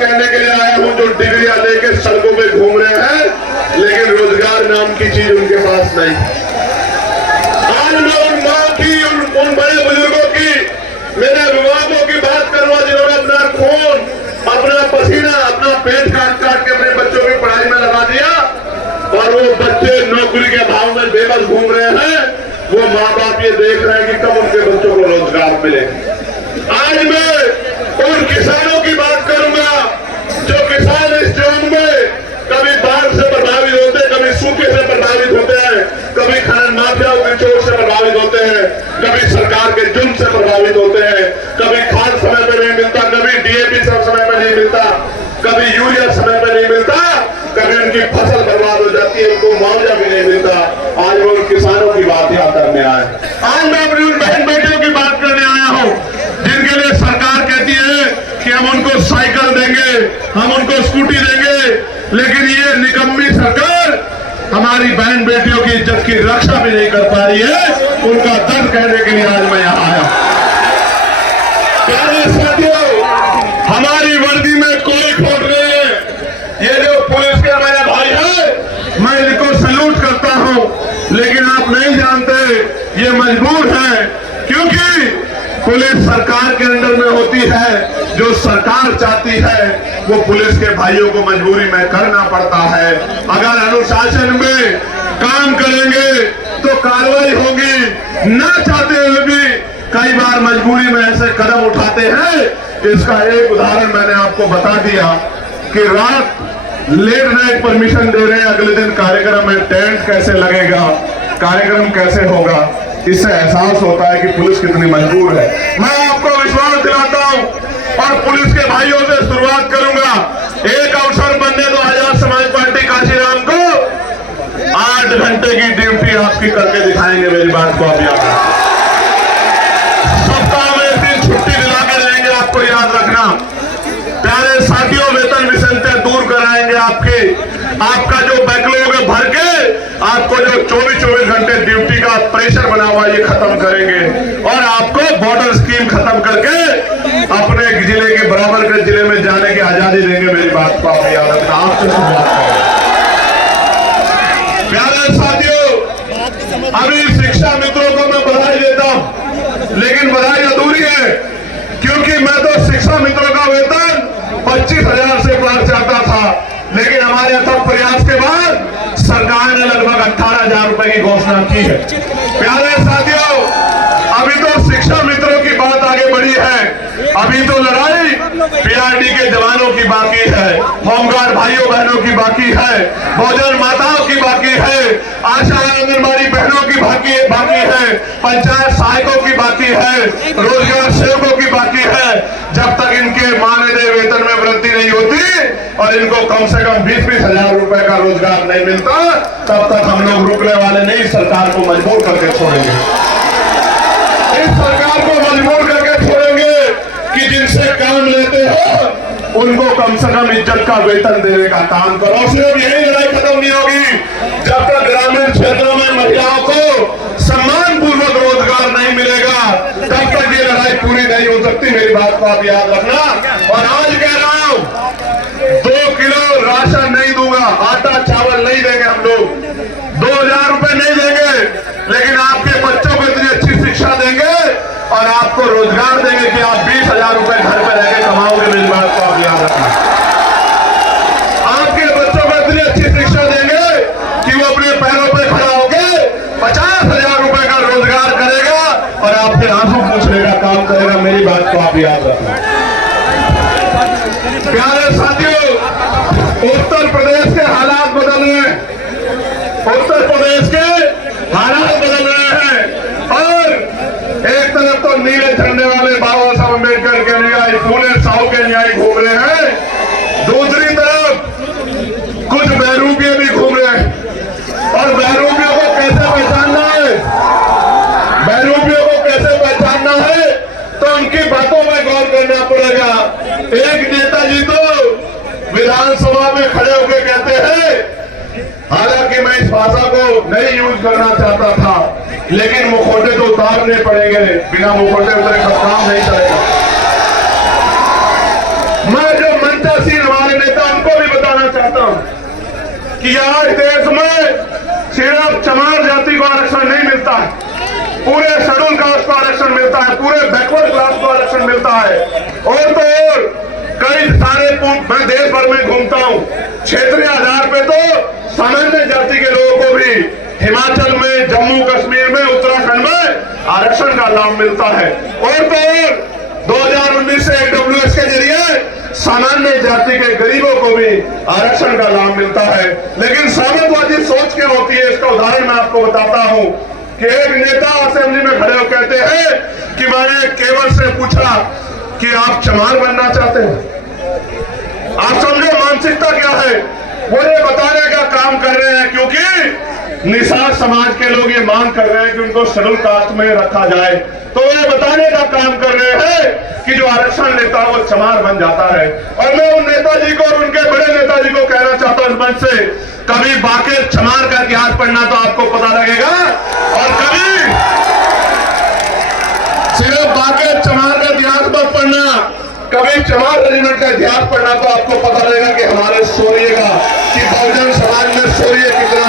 कहने के लिए आया हूं, जो डिग्रियां लेके सड़कों पे घूम रहे हैं लेकिन रोजगार नाम की चीज उनके पास नहीं। आज मैं उन माँ की, उन बड़े बुजुर्गों की, मेरे अभिभावकों की बात करूंगा जिन्होंने अपना खून, अपना पसीना, अपना पेट काट काट के अपने बच्चों की पढ़ाई में लगा दिया और वो बच्चे नौकरी के अभाव में बेबस घूम रहे हैं। वो माँ बाप ये देख रहे हैं कि कब उनके बच्चों को रोजगार मिले। आज मैं उन किसानों की बात करूंगा जो किसान इस जोन में कभी बाढ़ से प्रभावित होते हैं, कभी सूखे से प्रभावित होते हैं, कभी खनन माफियाओं की चोट से प्रभावित होते हैं, कभी सरकार के जुल्म से प्रभावित होते हैं, कभी खाद समय पर नहीं मिलता, कभी डीएपी समय पर नहीं मिलता, कभी यूरिया समय पर नहीं मिलता, कभी उनकी फसल बर्बाद हो जाती है, उनको मुआवजा भी नहीं मिलता। आज मैं उन किसानों की बात यहाँ करने आया। आज मैं अपनी उन बहन बेटियों की बात करने आया हूँ जिनके लिए सरकार कहती है कि हम उनको साइकिल देंगे, हम उनको स्कूटी देंगे, लेकिन ये निकम्मी सरकार हमारी बहन बेटियों की इज्जत की रक्षा भी नहीं कर पा रही है। उनका दर्द कहने के लिए आज मैं यहाँ आया। प्यारे साथियों, हमारी वर्दी में कोई खोट नहीं है। ये जो पुलिस के मेरे भाई है, मैं इनको सैल्यूट करता हूँ, लेकिन आप नहीं जानते ये मजबूर है, क्योंकि पुलिस सरकार के अंडर में होती है। जो सरकार चाहती है वो पुलिस के भाइयों को मजबूरी में करना पड़ता है। अगर अनुशासन में काम करेंगे तो कार्रवाई होगी, ना चाहते हुए भी कई बार मजबूरी में ऐसे कदम उठाते हैं। इसका एक उदाहरण मैंने आपको बता दिया कि रात लेट नाइट परमिशन दे रहे हैं, अगले दिन कार्यक्रम में टेंट कैसे लगेगा, कार्यक्रम कैसे होगा। इससे एहसास होता है कि पुलिस कितनी मजबूर है। मैं आपको विश्वास दिलाता हूं और पुलिस के भाइयों से शुरुआत करूंगा। एक अवसर बनने दो आजाद समाज पार्टी काशीराम को 8 घंटे की ड्यूटी आपकी करके दिखाएंगे। मेरी बात को आप याद रखना, सप्ताह में एक दिन छुट्टी दिला के रहेंगे, आपको याद रखना। प्यारे साथियों, वेतन विसंगति दूर कराएंगे आपका जो बैकलॉग है भर के, आपको जो 24 घंटे ड्यूटी का प्रेशर बना हुआ ये खत्म करेंगे और आपको बॉर्डर स्कीम खत्म करके अपने जिले के बराबर के जिले में जाने की आजादी देंगे। मेरी बात को आप याद रखना। आपसे शुरुआत करें। प्यारे साथियों, अभी शिक्षा मित्रों को मैं बधाई देता हूं, लेकिन बधाई अधूरी है, क्योंकि मैं तो शिक्षा मित्रों का वेतन 25,000 से पार चाहता था, लेकिन हमारे अथक प्रयास के बाद सरकार ने लगभग 18,000 रुपए की घोषणा की है। प्यारे साथियों, अभी तो शिक्षा मित्रों की बात आगे बढ़ी है, अभी तो लड़ाई पीआरडी के जवानों की बाकी है, होमगार्ड भाइयों बहनों की बाकी है, बहुजन माताओं की बाकी है, आशा आंगनबाड़ी बहनों की बाकी है, पंचायत सहायकों की बाकी है, रोजगार सेवकों की बाकी है। जब तक इनके मानदेय वेतन में वृद्धि नहीं होती और इनको कम से कम 20-20 हजार रुपए का रोजगार नहीं मिलता, तब तक हम लोग रुकने वाले नहीं, सरकार को मजबूर करके छोड़ेंगे। इस सरकार को मजबूर करके छोड़ेंगे कि जिनसे काम लेते हो उनको कम से कम इज्जत का वेतन देने का काम करो। सिर्फ यही लड़ाई खत्म नहीं होगी जब तक ग्रामीण क्षेत्रों में महिलाओं को सम्मान पूर्वक रोजगार नहीं मिलेगा, तब तक ये लड़ाई पूरी नहीं हो सकती। मेरी बात को आप याद रखना। और आज कह रहा हूं, 2 किलो राशन नहीं दूंगा, आटा चावल नहीं देंगे हम लोग, 2,000 रुपए नहीं देंगे, लेकिन आपके बच्चों को इतनी अच्छी शिक्षा देंगे और आपको रोजगार देंगे कि आप 20,000 रुपए घर पे रहकर कमाओगे। मेरी बात को आप याद रखना। आपके बच्चों को इतनी अच्छी शिक्षा देंगे कि वो अपने पैरों पे खड़ा होकर 50,000 रुपए का रोजगार करेगा और आपके आंसू पूछने का काम करेगा। मेरी बात को आप याद रखना। प्यारे साथियों, उत्तर प्रदेश के हालात बदल रहे हैं, उत्तर प्रदेश के हालात बदल रहे हैं और एक तरफ तो नीले झंडे वाले बाबा साहब अम्बेडकर के अनुयायी, फूले साहू के अनुयायी घूम रहे हैं, दूसरी तरफ कुछ बहरूपिये भी घूम रहे हैं। और बहरूपियों को कैसे पहचानना है, बहरूपियों को कैसे पहचानना है, तो उनकी बातों में गौर करना पड़ेगा। एक नेताजी तो विधानसभा में खड़े होकर कहते हैं, हालांकि मैं इस भाषा को नहीं यूज करना चाहता था, लेकिन मुखौटे तो उतारने पड़ेंगे, बिना मुखौटे उतरे का काम नहीं चलेगा। मैं जो मंचासीन चाहता हूं कि आज देश में सिर्फ चमार जाति को आरक्षण नहीं मिलता है, पूरे शेड्यूल कास्ट को आरक्षण मिलता है, पूरे बैकवर्ड क्लास को आरक्षण मिलता है। और तो और कई सारे मैं देश भर में घूमता हूं, क्षेत्रीय आधार पे तो सामान्य जाति के लोगों को भी हिमाचल में, जम्मू कश्मीर में, उत्तराखंड में आरक्षण का लाभ मिलता है। और तो और 2019 से AWS के जरिए सामान्य जाति के गरीबों को भी आरक्षण का लाभ मिलता है। लेकिन सामंतवादी सोच क्या होती है, इसका उदाहरण मैं आपको बताता हूं कि एक नेता असेंबली में खड़े होकर कहते हैं कि मैंने केवल से पूछा कि आप चमार बनना चाहते हैं। आप समझो मानसिकता क्या है, वो ये बताने का काम कर रहे हैं, क्योंकि निषाद समाज के लोग ये मांग कर रहे हैं कि उनको शेड्यूल कास्ट में रखा जाए, तो ये बताने का काम कर रहे हैं कि जो आरक्षण लेता है वो चमार बन जाता है। और मैं उन नेताजी को और उनके बड़े नेताजी को कहना चाहता हूं इस मंच से, कभी बाके चमार का इतिहास पढ़ना तो आपको पता लगेगा, और कभी सिर्फ बाके चमार का इतिहास मत पढ़ना, कभी चमार रेजिमेंट का इतिहास पढ़ना तो आपको पता लगेगा कि हमारे शौर्य का, कि बहुजन समाज में शौर्य कितना।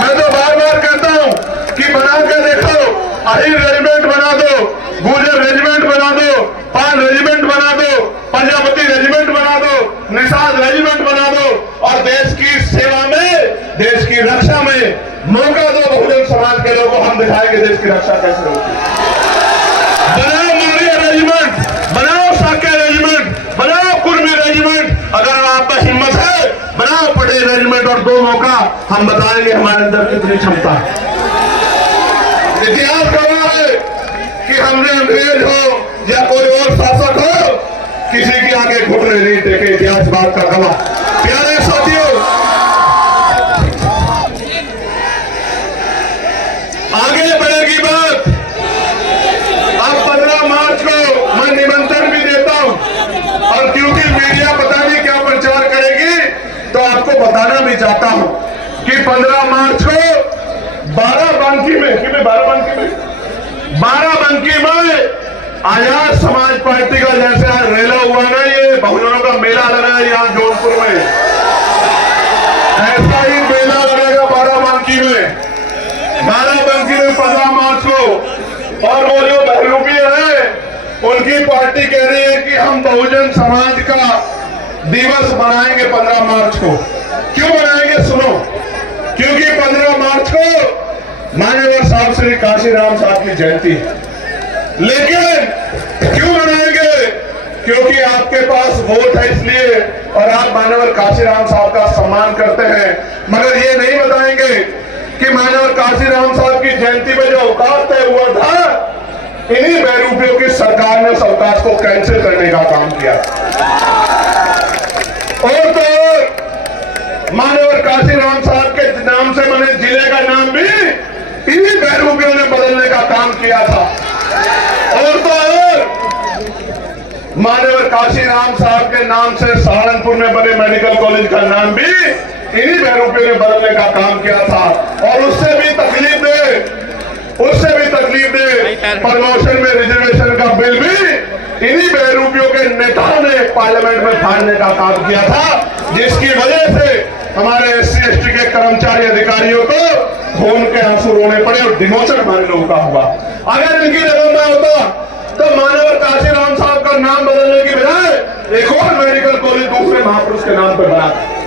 मैं तो बार बार कहता हूं कि बना के देखो, अहिर रेजिमेंट बना दो, गुर्जर रेजिमेंट बना दो, पान रेजिमेंट बना दो, प्रजापति रेजिमेंट बना दो, निषाद रेजिमेंट बना दो, और देश की सेवा में, देश की रक्षा में मौका दो बहुजन समाज के लोगों को, हम दिखाएंगे देश की रक्षा कैसे होती है। बनाओ मौर्य रेजिमेंट, बनाओ साक्य रेजिमेंट, बनाओ कुर्मी रेजिमेंट, अगर आप में हिम्मत है बनाओ पटेल रेजिमेंट, और दो मौका हम बताएंगे हमारे अंदर कितनी क्षमता है। इतिहास गवाह है कि हमने अंग्रेज हो या कोई और शासक हो, किसी की आगे घुटने नहीं टेके, इतिहास बात का गवाह। प्यारे साथियों, आगे बढ़ेगी बात। अब 15 मार्च को मैं निमंत्रण भी देता हूं, और क्योंकि मीडिया पता नहीं क्या प्रचार करेगी, तो आपको बताना भी चाहता हूं कि 15 मार्च को बाराबंकी में आजाद समाज पार्टी का जैसे आज रेला हुआ ना, ये बहुजनों का मेला लगा है यहाँ जौनपुर में, ऐसा ही मेला लगेगा बाराबंकी में 15 मार्च को। और वो जो बहरूपी है, उनकी पार्टी कह रही है कि हम बहुजन समाज का दिवस बनाएंगे 15 मार्च को। क्यों बनाएंगे सुनो, क्योंकि 15 मार्च को मान्यवर साहब श्री काशीराम साहब की जयंती है। लेकिन क्यों मनाएंगे, क्योंकि आपके पास वोट है इसलिए, और आप मान्यवर काशीराम साहब का सम्मान करते हैं। मगर ये नहीं बताएंगे कि मान्यवर काशीराम साहब की जयंती में जो अवकाश तय हुआ था, इन्हीं बहरूपियों की सरकार ने उस अवकाश को कैंसिल करने का काम किया। और तो मान्यवर काशीराम साहब के नाम से मैंने जिले का नाम भी इन्हीं बहरूपियों ने बदलने का काम किया था। और तो और मान्यवर काशीराम साहब के नाम से सहारनपुर में बने मेडिकल कॉलेज का नाम भी इन्हीं बहरूपियों ने बदलने का काम किया था। और उससे भी तकलीफ दे प्रमोशन में रिजर्वेशन का बिल भी इन्हीं बहरूपियों के नेताओं ने पार्लियामेंट में फाड़ने का काम किया था, जिसकी वजह से हमारे SC/ST के कर्मचारी अधिकारियों को खून के आंसू रोने पड़े और डिमोशन हमारे लोगों का हुआ। अगर इनकी जगह में होता तो मान्यवर काशीराम साहब का नाम बदलने की बजाय एक और मेडिकल कॉलेज दूसरे महापुरुष के नाम पर बना।